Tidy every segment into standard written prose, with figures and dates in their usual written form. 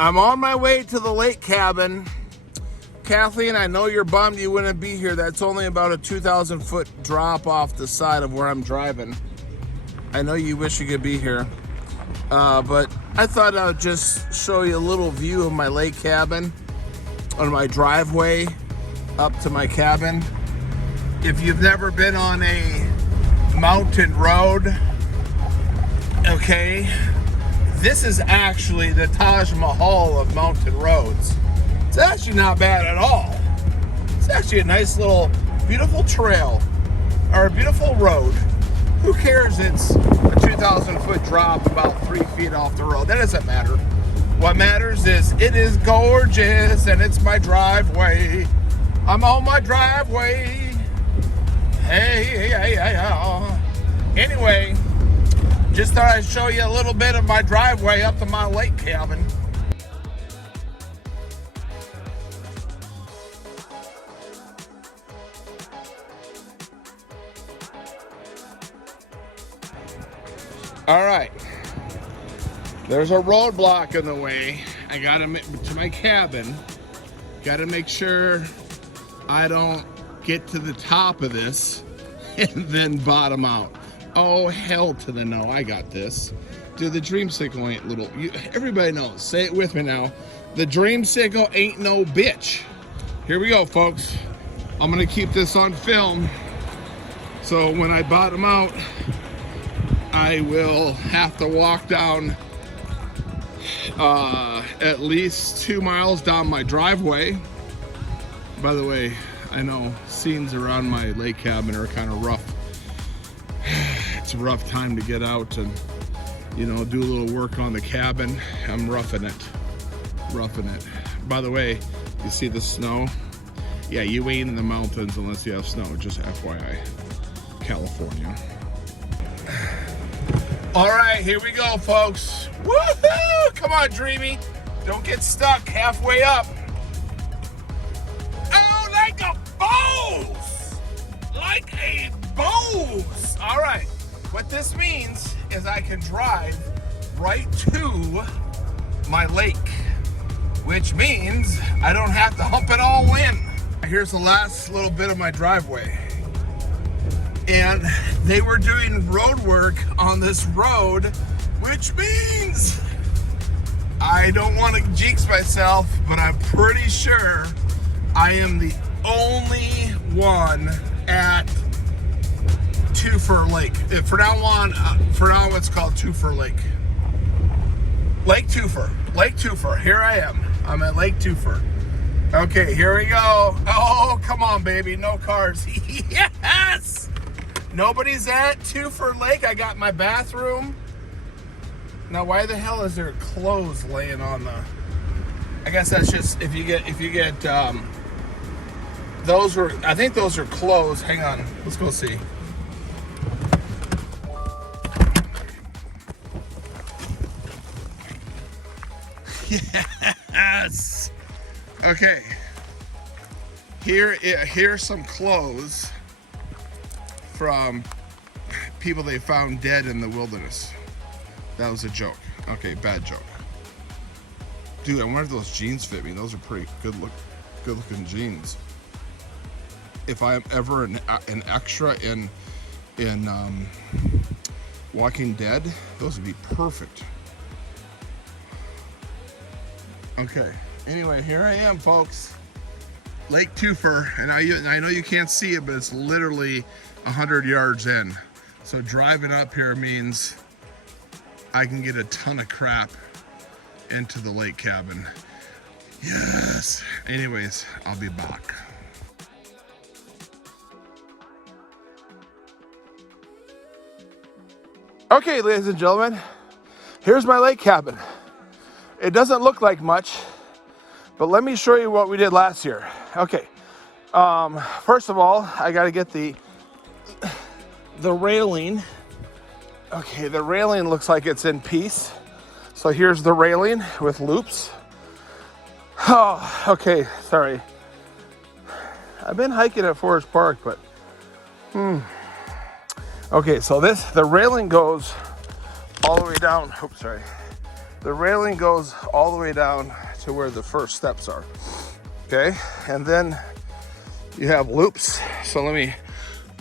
I'm on my way to the lake cabin. Kathleen, I know you're bummed you wouldn't be here. That's only about a 2,000 foot drop off the side of where I'm driving. I know you wish you could be here. But I thought I would just show you a little view of my lake cabin on my driveway up to my cabin. If you've never been on a mountain road, okay, this is actually the Taj Mahal of mountain roads. It's actually not bad at all. It's actually a nice little, beautiful trail, or a beautiful road. Who cares it's a 2,000 foot drop about 3 feet off the road? That doesn't matter. What matters is it is gorgeous and it's my driveway. I'm on my driveway. Hey. Anyway, just thought I'd show you a little bit of my driveway up to my lake cabin. All right, there's a roadblock in the way. I gotta to my cabin. Gotta make sure I don't get to the top of this and then bottom out. Oh, hell to the no, I got this. Dude, the dreamsicle ain't little. Everybody knows, say it with me now. The dreamsicle ain't no bitch. Here we go, folks. I'm gonna keep this on film. So when I bottom out, I will have to walk down at least 2 miles down my driveway. By the way, I know scenes around my lake cabin are kind of rough. It's a rough time to get out and, you know, do a little work on the cabin. I'm roughing it. By the way, you see the snow? Yeah, you ain't in the mountains unless you have snow, just FYI. California. All right, here we go, folks. Woohoo! Come on, Dreamy. Don't get stuck halfway up. Oh, like a bose! Like a bose! All right, what this means is I can drive right to my lake, which means I don't have to hump it all in. Here's the last little bit of my driveway. And they were doing road work on this road, which means I don't want to jinx myself, but I'm pretty sure I am the only one at Twofer Lake. For now on, it's called Twofer Lake. Lake Twofer. Here I am. I'm at Lake Twofer. Okay, here we go. Oh, come on, baby. No cars. Yes! Nobody's at Twofer Lake. I got my bathroom. Now, why the hell is there clothes laying on the... I guess that's just if you get those were, I think those are clothes. Hang on. Let's go see. Yes. Okay. Here's some clothes from people they found dead in the wilderness. That was a joke. Okay, bad joke. Dude, I wonder if those jeans fit me. Those are pretty good looking jeans. If I'm ever an extra in Walking Dead, those would be perfect. Okay. Anyway, here I am, folks. Lake Twofer, and I know you can't see it, but it's literally 100 yards in. So driving up here means I can get a ton of crap into the lake cabin. Yes. Anyways, I'll be back. Okay, ladies and gentlemen, here's my lake cabin. It doesn't look like much, but let me show you what we did last year. Okay, first of all, I got to get the railing. Okay, the railing looks like it's in piece. So here's the railing with loops. Oh, okay, sorry. I've been hiking at Forest Park, but okay, so the railing goes all the way down. Oops, sorry. The railing goes all the way down to where the first steps are. Okay, and then you have loops. So let me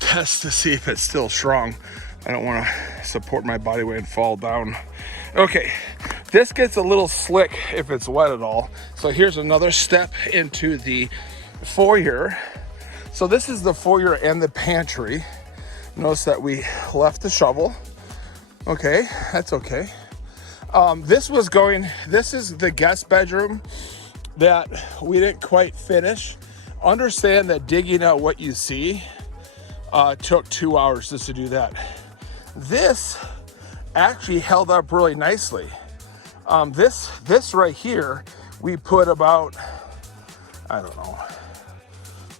test to see if it's still strong. I don't want to support my body weight and fall down. Okay, this gets a little slick if it's wet at all. So here's another step into the foyer. So this is the foyer and the pantry. Notice that we left the shovel. Okay, that's okay. This is the guest bedroom that we didn't quite finish. Understand that digging out what you see took 2 hours just to do that. This actually held up really nicely. This right here, we put about, I don't know,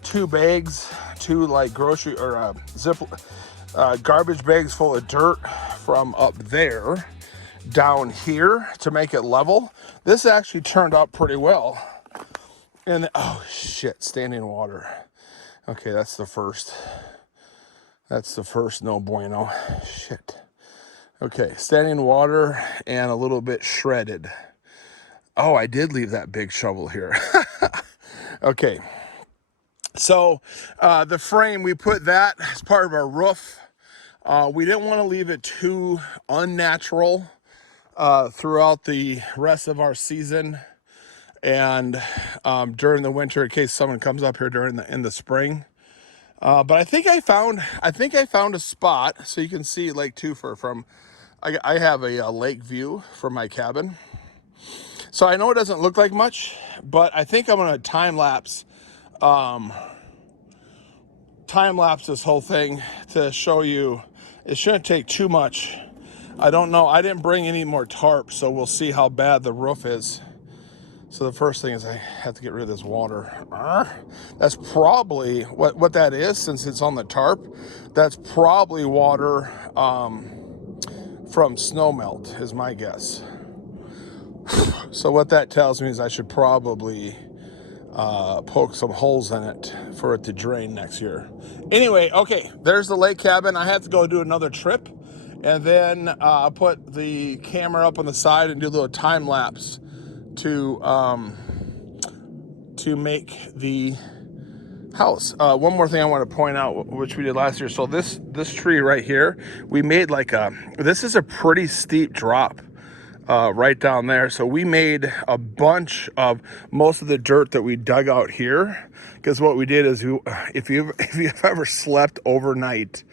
2 bags, 2 like grocery or garbage bags full of dirt from up there down here to make it level. This actually turned out pretty well. And oh shit, standing water. Okay, that's the first no bueno. Shit. Okay, standing water and a little bit shredded. Oh, I did leave that big shovel here. Okay. So the frame, we put that as part of our roof. We didn't want to leave it too unnatural throughout the rest of our season, and during the winter, in case someone comes up here in the spring. But I think I found a spot so you can see Lake Twofer from. I have a lake view from my cabin, so I know it doesn't look like much, but I think I'm gonna time lapse this whole thing to show you. It shouldn't take too much. I don't know. I didn't bring any more tarp, so we'll see how bad the roof is. So the first thing is I have to get rid of this water. That's probably what that is, since it's on the tarp. That's probably water from snow melt, is my guess. So what that tells me is I should probably poke some holes in it for it to drain next year. Anyway, okay, there's the lake cabin. I have to go do another trip, and then put the camera up on the side and do a little time lapse to make the house. One more thing I want to point out, which we did last year. So this tree right here, we made this is a pretty steep drop right down there. So we made a bunch of most of the dirt that we dug out here, because what we did is, if you've ever slept overnight,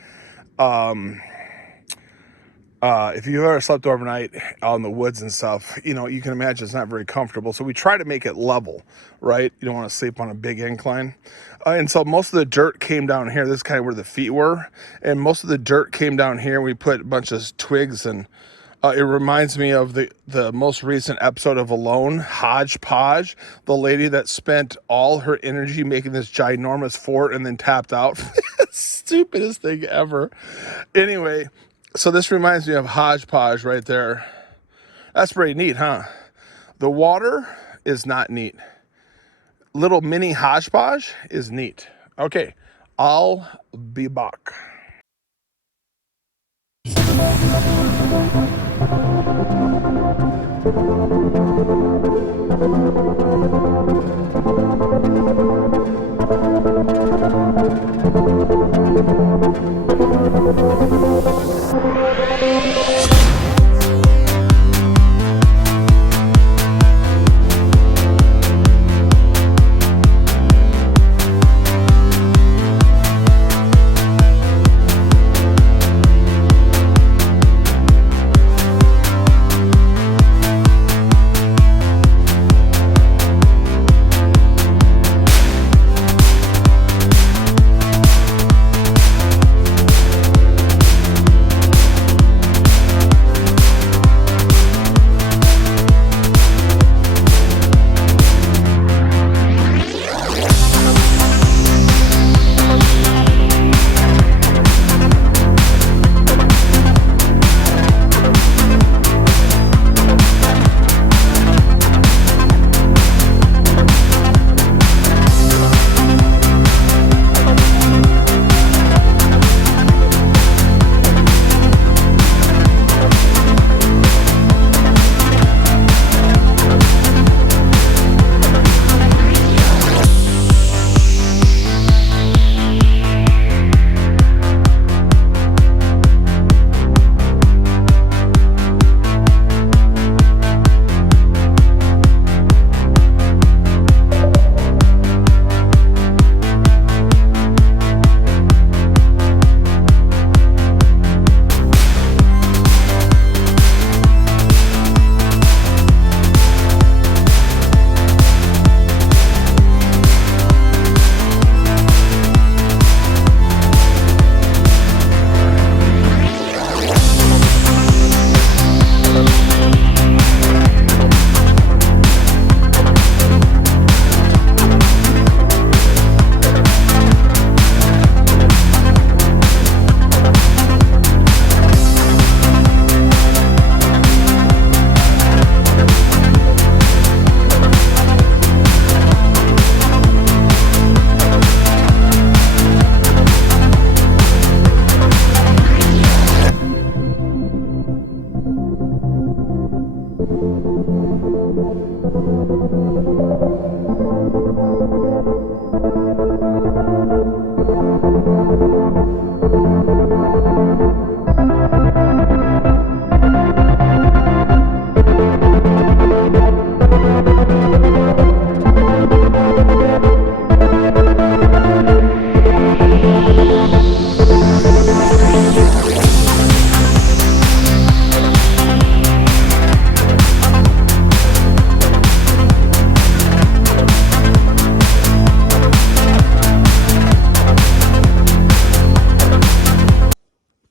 if you've ever slept overnight out in the woods and stuff, you can imagine it's not very comfortable. So we try to make it level, right? You don't want to sleep on a big incline. And so most of the dirt came down here. This is kind of where the feet were. And most of the dirt came down here. We put a bunch of twigs, and it reminds me of the most recent episode of Alone, Hodgepodge, the lady that spent all her energy making this ginormous fort and then tapped out. Stupidest thing ever. Anyway, so this reminds me of Hodgepodge right there. That's pretty neat, huh? The water is not neat. Little mini Hodgepodge is neat. Okay, I'll be back.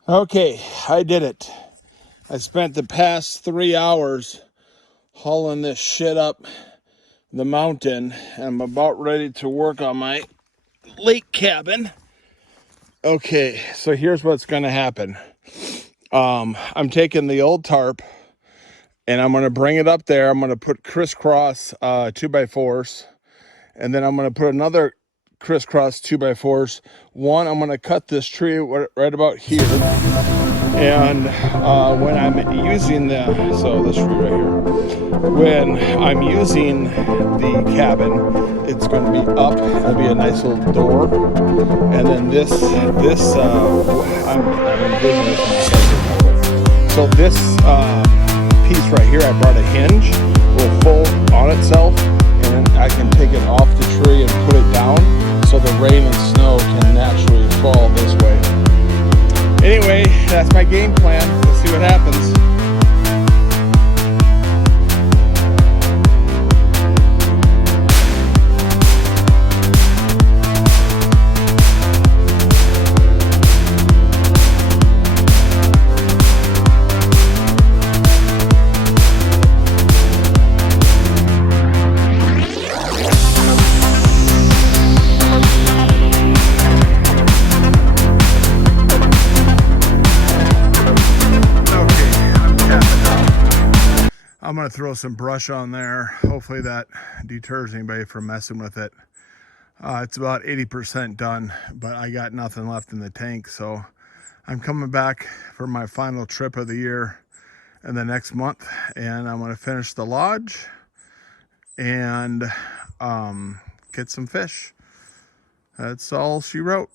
Okay, I did it. I spent the past 3 hours hauling this shit up the mountain, and I'm about ready to work on my lake cabin. Okay, so here's what's gonna happen. I'm taking the old tarp and I'm gonna bring it up there. I'm gonna put crisscross 2x4s, and then I'm gonna put another crisscross 2x4s. One, I'm gonna cut this tree right about here. And when I'm using so this tree right here, when I'm using the cabin, it's going to be up. It'll be a nice little door, and then this I'm envisioning this myself. So this piece right here, I brought a hinge, will fold on itself, and then I can take it off the tree and put it down, so the rain and snow can naturally fall this way. Anyway, that's my game plan. Let's see what happens. I'm going to throw some brush on there. Hopefully that deters anybody from messing with it. It's about 80% done, but I got nothing left in the tank. So I'm coming back for my final trip of the year in the next month, and I'm going to finish the lodge and get some fish. That's all she wrote.